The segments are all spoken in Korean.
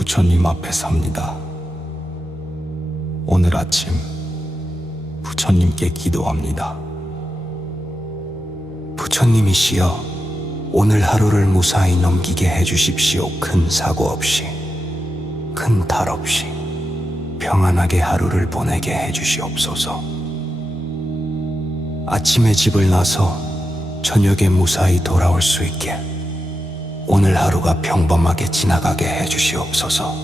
부처님 앞에 섭니다. 오늘 아침 부처님께 기도합니다. 부처님이시여, 오늘 하루를 무사히 넘기게 해주십시오. 큰 사고 없이, 큰 탈 없이 평안하게 하루를 보내게 해주시옵소서. 아침에 집을 나서 저녁에 무사히 돌아올 수 있게 오늘 하루가 평범하게 지나가게 해주시옵소서.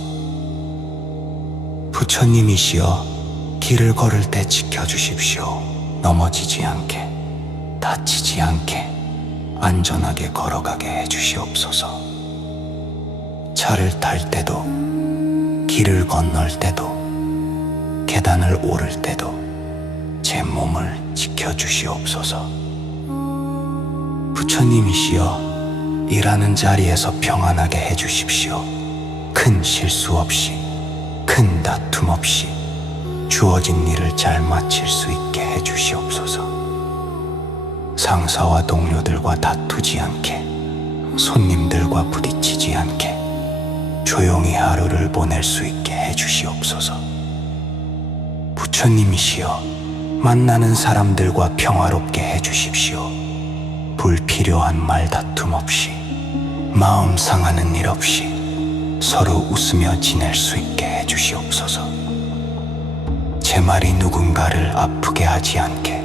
부처님이시여, 길을 걸을 때 지켜주십시오. 넘어지지 않게, 다치지 않게 안전하게 걸어가게 해주시옵소서. 차를 탈 때도, 길을 건널 때도, 계단을 오를 때도 제 몸을 지켜주시옵소서. 부처님이시여, 일하는 자리에서 평안하게 해주십시오. 큰 실수 없이, 큰 다툼 없이 주어진 일을 잘 마칠 수 있게 해주시옵소서. 상사와 동료들과 다투지 않게, 손님들과 부딪히지 않게 조용히 하루를 보낼 수 있게 해주시옵소서. 부처님이시여, 만나는 사람들과 평화롭게 해주십시오. 불필요한 말다툼 없이, 마음 상하는 일 없이 서로 웃으며 지낼 수 있게 해주시옵소서. 제 말이 누군가를 아프게 하지 않게,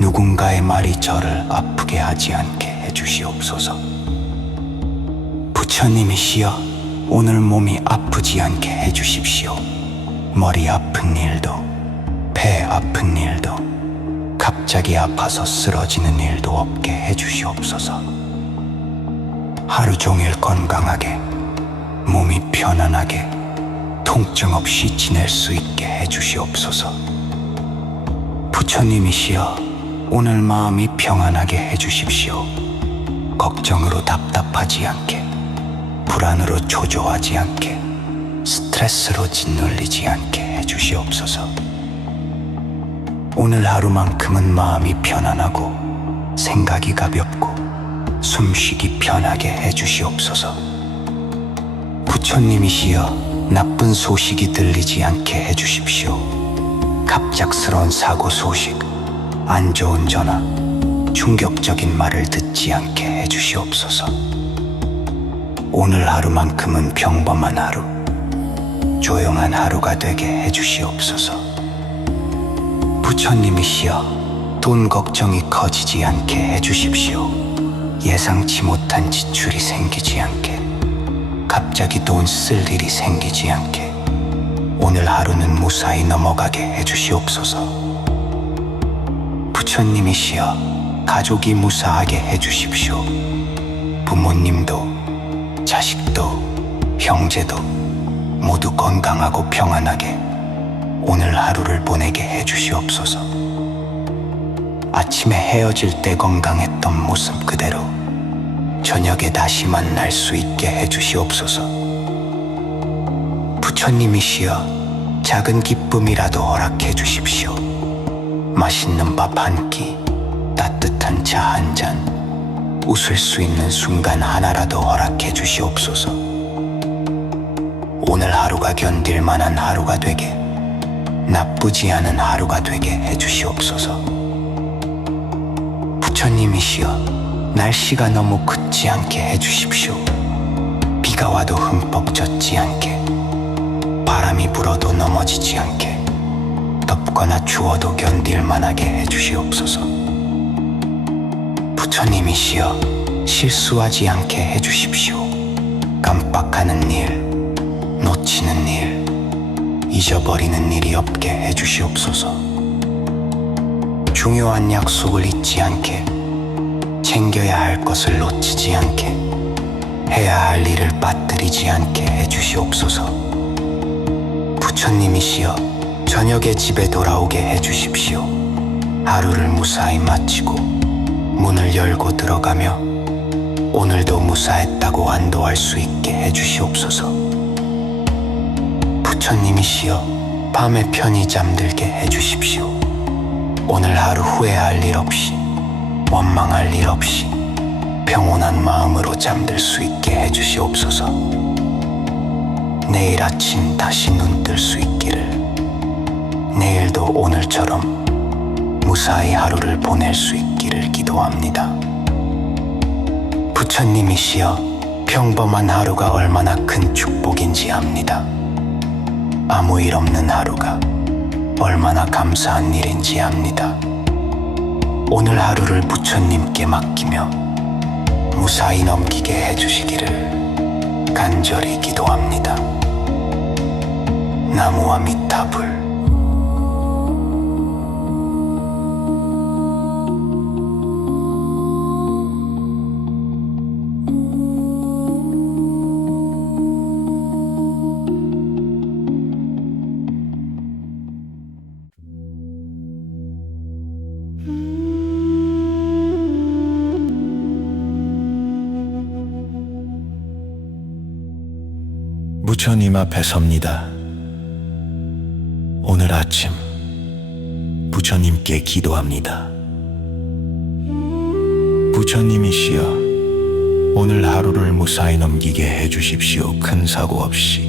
누군가의 말이 저를 아프게 하지 않게 해주시옵소서. 부처님이시여, 오늘 몸이 아프지 않게 해주십시오. 머리 아픈 일도, 배 아픈 일도, 갑자기 아파서 쓰러지는 일도 없게 해주시옵소서. 하루 종일 건강하게, 몸이 편안하게, 통증 없이 지낼 수 있게 해주시옵소서. 부처님이시여, 오늘 마음이 평안하게 해주십시오. 걱정으로 답답하지 않게, 불안으로 초조하지 않게, 스트레스로 짓눌리지 않게 해주시옵소서. 오늘 하루만큼은 마음이 편안하고 생각이 가볍고 숨쉬기 편하게 해주시옵소서. 부처님이시여, 나쁜 소식이 들리지 않게 해주십시오. 갑작스러운 사고 소식, 안 좋은 전화, 충격적인 말을 듣지 않게 해주시옵소서. 오늘 하루만큼은 평범한 하루, 조용한 하루가 되게 해주시옵소서. 부처님이시여, 돈 걱정이 커지지 않게 해주십시오. 예상치 못한 지출이 생기지 않게, 갑자기 돈 쓸 일이 생기지 않게 오늘 하루는 무사히 넘어가게 해주시옵소서. 부처님이시여, 가족이 무사하게 해주십시오. 부모님도, 자식도, 형제도 모두 건강하고 평안하게 오늘 하루를 보내게 해주시옵소서. 아침에 헤어질 때 건강했던 모습 그대로 저녁에 다시 만날 수 있게 해주시옵소서. 부처님이시여, 작은 기쁨이라도 허락해 주십시오. 맛있는 밥 한 끼, 따뜻한 차 한 잔, 웃을 수 있는 순간 하나라도 허락해 주시옵소서. 오늘 하루가 견딜 만한 하루가 되게, 나쁘지 않은 하루가 되게 해주시옵소서. 부처님이시여, 날씨가 너무 굳지 않게 해주십시오. 비가 와도 흠뻑 젖지 않게, 바람이 불어도 넘어지지 않게, 덥거나 추워도 견딜 만하게 해주시옵소서. 부처님이시여, 실수하지 않게 해주십시오. 깜빡하는 일, 놓치는 일, 잊어버리는 일이 없게 해주시옵소서. 중요한 약속을 잊지 않게, 챙겨야 할 것을 놓치지 않게, 해야 할 일을 빠뜨리지 않게 해주시옵소서. 부처님이시여, 저녁에 집에 돌아오게 해주십시오. 하루를 무사히 마치고 문을 열고 들어가며 오늘도 무사했다고 안도할 수 있게 해주시옵소서. 부처님이시여, 밤에 편히 잠들게 해주십시오. 오늘 하루 후회할 일 없이, 원망할 일 없이 평온한 마음으로 잠들 수 있게 해주시옵소서. 내일 아침 다시 눈 뜰 수 있기를, 내일도 오늘처럼 무사히 하루를 보낼 수 있기를 기도합니다. 부처님이시여, 평범한 하루가 얼마나 큰 축복인지 압니다. 아무 일 없는 하루가 얼마나 감사한 일인지 압니다. 오늘 하루를 부처님께 맡기며 무사히 넘기게 해주시기를 간절히 기도합니다. 나무 아미타불. 부처님 앞에 섭니다. 오늘 아침 부처님께 기도합니다. 부처님이시여, 오늘 하루를 무사히 넘기게 해주십시오. 큰 사고 없이,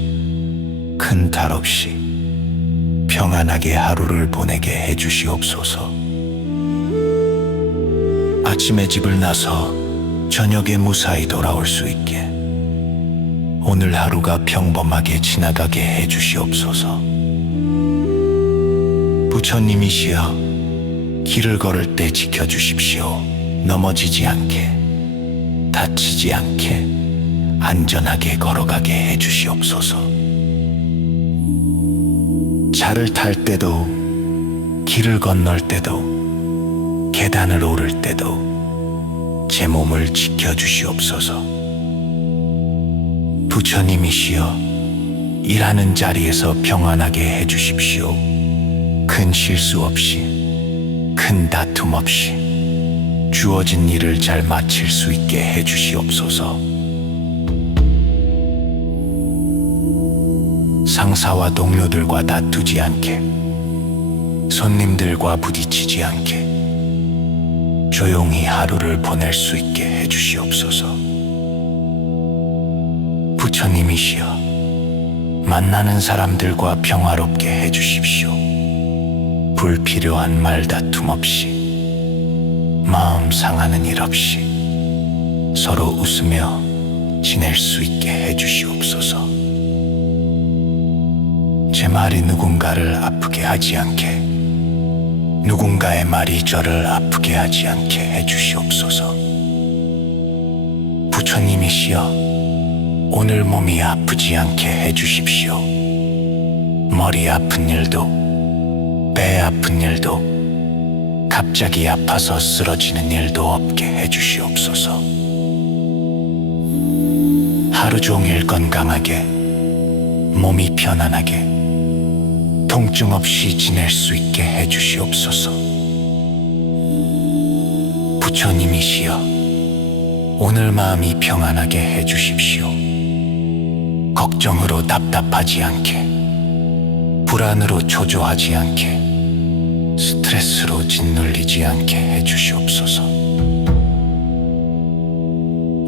큰 탈 없이 평안하게 하루를 보내게 해주시옵소서. 아침에 집을 나서 저녁에 무사히 돌아올 수 있게, 오늘 하루가 평범하게 지나가게 해주시옵소서. 부처님이시여, 길을 걸을 때 지켜주십시오. 넘어지지 않게, 다치지 않게 안전하게 걸어가게 해주시옵소서. 차를 탈 때도, 길을 건널 때도, 계단을 오를 때도 제 몸을 지켜주시옵소서. 부처님이시여, 일하는 자리에서 평안하게 해주십시오. 큰 실수 없이, 큰 다툼 없이 주어진 일을 잘 마칠 수 있게 해주시옵소서. 상사와 동료들과 다투지 않게, 손님들과 부딪히지 않게 조용히 하루를 보낼 수 있게 해주시옵소서. 부처님이시여, 만나는 사람들과 평화롭게 해주십시오. 불필요한 말다툼 없이, 마음 상하는 일 없이 서로 웃으며 지낼 수 있게 해주시옵소서. 제 말이 누군가를 아프게 하지 않게, 누군가의 말이 저를 아프게 하지 않게 해주시옵소서. 부처님이시여, 오늘 몸이 아프지 않게 해주십시오. 머리 아픈 일도, 배 아픈 일도, 갑자기 아파서 쓰러지는 일도 없게 해주시옵소서. 하루 종일 건강하게, 몸이 편안하게, 통증 없이 지낼 수 있게 해주시옵소서. 부처님이시여, 오늘 마음이 평안하게 해주십시오. 걱정으로 답답하지 않게, 불안으로 초조하지 않게, 스트레스로 짓눌리지 않게 해주시옵소서.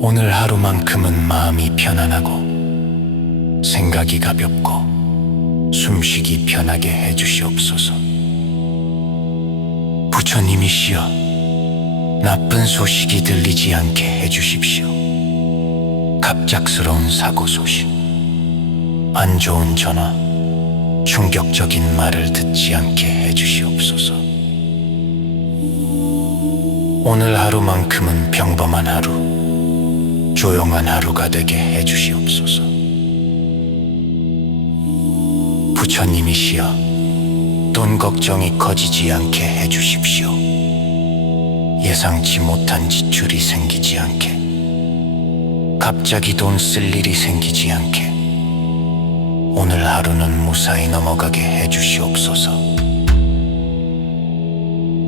오늘 하루만큼은 마음이 편안하고 생각이 가볍고 숨쉬기 편하게 해주시옵소서. 부처님이시여, 나쁜 소식이 들리지 않게 해주십시오. 갑작스러운 사고 소식, 안 좋은 전화, 충격적인 말을 듣지 않게 해주시옵소서. 오늘 하루만큼은 평범한 하루, 조용한 하루가 되게 해주시옵소서. 부처님이시여, 돈 걱정이 커지지 않게 해주십시오. 예상치 못한 지출이 생기지 않게, 갑자기 돈 쓸 일이 생기지 않게 오늘 하루는 무사히 넘어가게 해주시옵소서.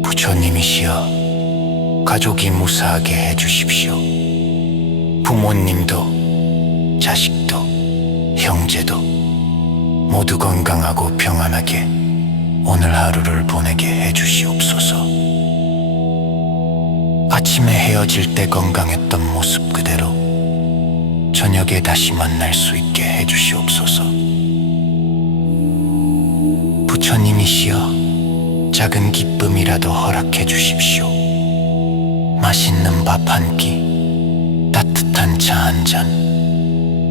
부처님이시여, 가족이 무사하게 해주십시오. 부모님도, 자식도, 형제도 모두 건강하고 평안하게 오늘 하루를 보내게 해주시옵소서. 아침에 헤어질 때 건강했던 모습 그대로 저녁에 다시 만날 수 있게 해주시옵소서. 부처님이시여, 작은 기쁨이라도 허락해 주십시오. 맛있는 밥 한 끼, 따뜻한 차 한 잔,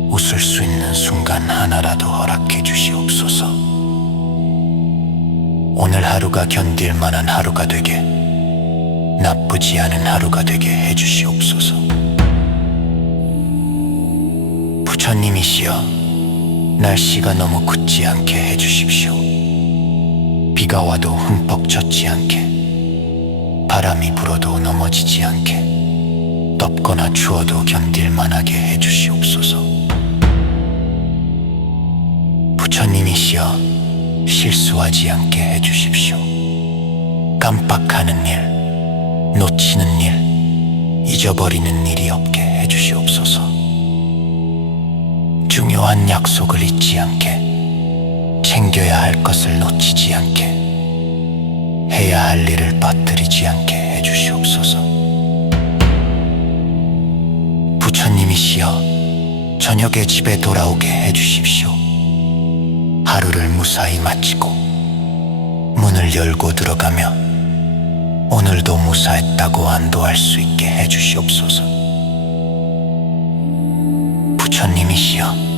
웃을 수 있는 순간 하나라도 허락해 주시옵소서. 오늘 하루가 견딜 만한 하루가 되게, 나쁘지 않은 하루가 되게 해주시옵소서. 부처님이시여, 날씨가 너무 굳지 않게 해주십시오. 비가 와도 흠뻑 젖지 않게, 바람이 불어도 넘어지지 않게, 덥거나 추워도 견딜 만하게 해주시옵소서. 부처님이시여, 실수하지 않게 해주십시오. 깜빡하는 일, 놓치는 일, 잊어버리는 일이 없게 해주시옵소서. 중요한 약속을 잊지 않게, 챙겨야 할 것을 놓치지 않게, 해야 할 일을 빠뜨리지 않게 해주시옵소서. 부처님이시여, 저녁에 집에 돌아오게 해주십시오. 하루를 무사히 마치고 문을 열고 들어가며 오늘도 무사했다고 안도할 수 있게 해주시옵소서. 부처님이시여,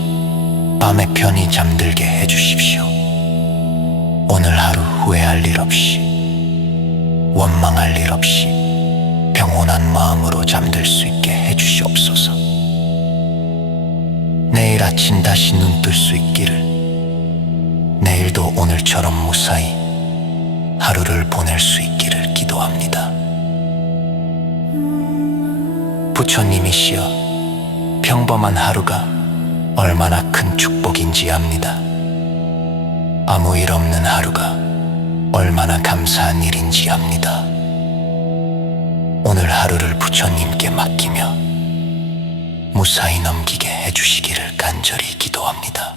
밤에 편히 잠들게 해주십시오. 오늘 하루 후회할 일 없이, 원망할 일 없이 평온한 마음으로 잠들 수 있게 해주시옵소서. 내일 아침 다시 눈 뜰 수 있기를, 내일도 오늘처럼 무사히 하루를 보낼 수 있기를 기도합니다. 부처님이시여, 평범한 하루가 얼마나 큰 축복인지 압니다. 아무 일 없는 하루가 얼마나 감사한 일인지 압니다. 오늘 하루를 부처님께 맡기며 무사히 넘기게 해주시기를 간절히 기도합니다.